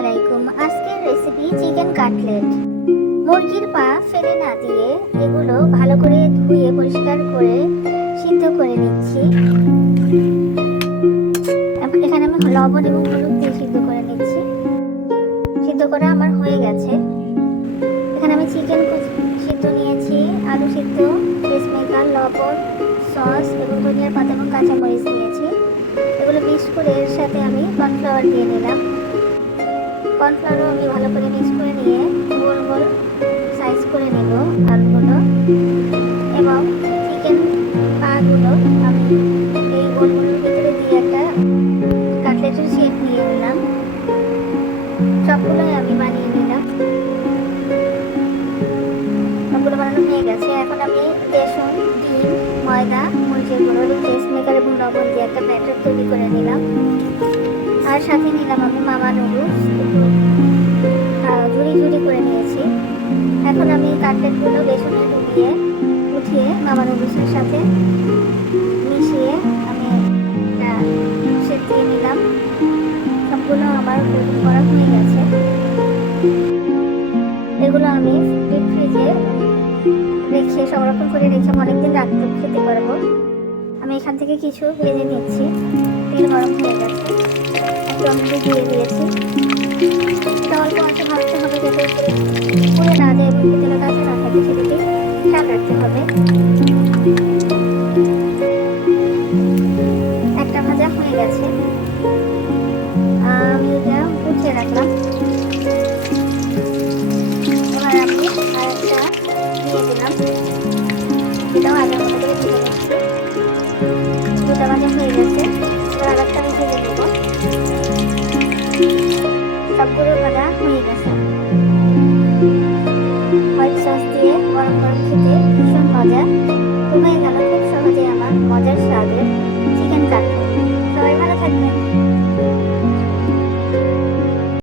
আলাইকুম। আজকের recipe chicken cutlet মুরগির পা ফেলে না দিয়ে এগুলো ভালো করে ধুয়ে পরিষ্কার করে সিদ্ধ করে নিচ্ছি। এখানে আমি লবণ এবং হলুদ দিয়ে সিদ্ধ করে নিচ্ছি। সিদ্ধ করা আমার হয়ে গেছে। এখানে আমি চিকেন সিদ্ধ নিয়েছি, আলু সিদ্ধ পেসমেকার লবণ, সস এবং ধনিয়ার পাতা এবং কাঁচামরিচ নিয়েছি। এগুলো মিক্স করে এর সাথে আমি কর্নফ্লাওয়ার দিয়ে নিলাম কর্নফ্লাওয়ারও আমি ভালো করে মিক্স করে নিয়ে গোল গোল সাইজ করে নেব আলুগুলো এবং চিকেন পাগুলো আমি এই গোলগুলোর ভিতরে দিয়ে একটা কাটলেটের শেপ নিয়ে নিলাম। সবগুলোই আমি বানিয়ে নিলাম। সবগুলো বানানো হয়ে গেছে। এখন আমি বেসন, ডিম, ময়দা, মরিচের গুঁড়ো টেস্ট মেকার এবং লবণ দিয়ে একটা ব্যাটার তৈরি করে নিলাম। আর সাথে নিলাম আমি মামা নুডলস। ঝুড়ি ঝুড়ি করে নিয়েছি। এখন আমি কাটলেটগুলো বেসনে ডুবিয়ে উঠিয়ে মামা নুডলসের সাথে মিশিয়ে আমি একটা দিয়ে নিলাম। সবগুলো আমার তৈরি করা হয়ে গেছে। এগুলো আমি ডিপ ফ্রিজে রেখে সংরক্ষণ করে রেখে অনেকদিন রাখতে খেতে পারব। আমি এখান থেকে কিছু ভেজে নিচ্ছি। তেল গরম হয়ে গেছে। একটু আমি দিয়ে দিয়েছি অল্প আছে ভাজতে হবে যাতে পুড়ে না যায় এবং তেলে কাছে না থাকে সেদিকে খেয়াল রাখতে হবে। একটা ভাজা হয়ে গেছে। আমি এটা উঠিয়ে রাখলাম। আমি আরেকটা দিয়ে দিলাম। এটাও দুটা ভাজা হয়ে গেছে। সবগুলো ভাজা হয়ে গেছে। হোয়াইট সস দিয়ে গরম গরম খেতে ভীষণ মজা।